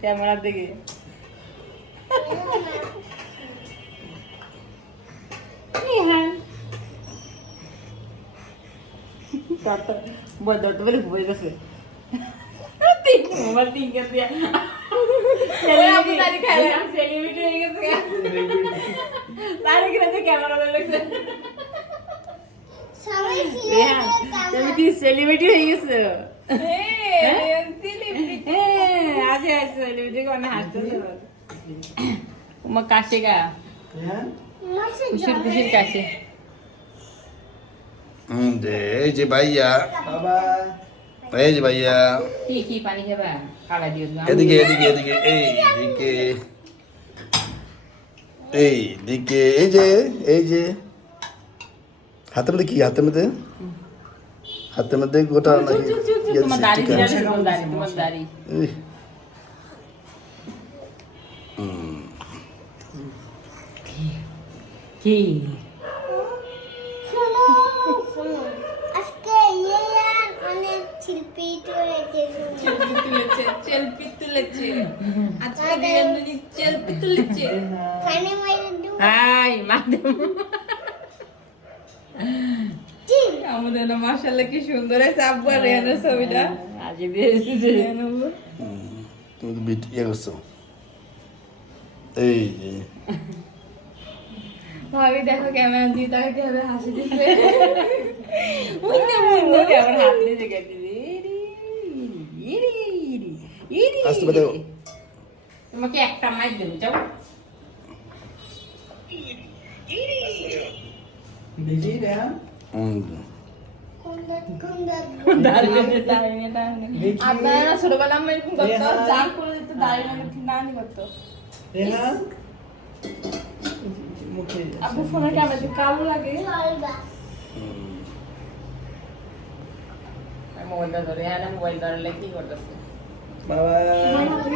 ক্যামেরার দিকে বলে ঘুরে গেছে মোবাইল তিন গেছে সেলিব্রিটি হয়ে গেছে তার ক্যামেরা লাগছে তুমি কি সেলিব্রিটি হয়ে গেছো? আছে সেলিব্রিটি কোন হাসতেছে তোমার কাছে গা খুশির খুশির কাছে এই যে ভাইয়া এই যে ভাইয়া কি কি পানি খাবা খালা দিও এদিকে এদিকে এদিকে এইদিকে এইদিকে এই যে হাতের মধ্যে কি হাতের মধ্যে গোটা নাকি তোমার দাড়ি তোমার দাড়ি কি আমাদের না মাশাআল্লাহ কি সুন্দর আছে আব্বা রেহানের ছবিটা আজকে দিয়েছি তুমি তো বিট ইয়ে করছো এই যে ভাবি দেখো ক্যামেরা দিয়ে তাকে কিভাবে হাসি দিচ্ছে আবার হাত দিয়ে গেছে আসতে পারো তোমাকে একটা মাইক দেবো যাও বিজি রেহা আপনারা ছোটবেলা আমি এরকম করতো চার করে দিতে দাঁড়িয়ে নানি করতো রেহা মুখে আপু ফোনের ক্যামেরা কালো লাগে মোবাইলটা ধরে হ্যাঁ মোবাইল ধরলে কি করতেছে বাবা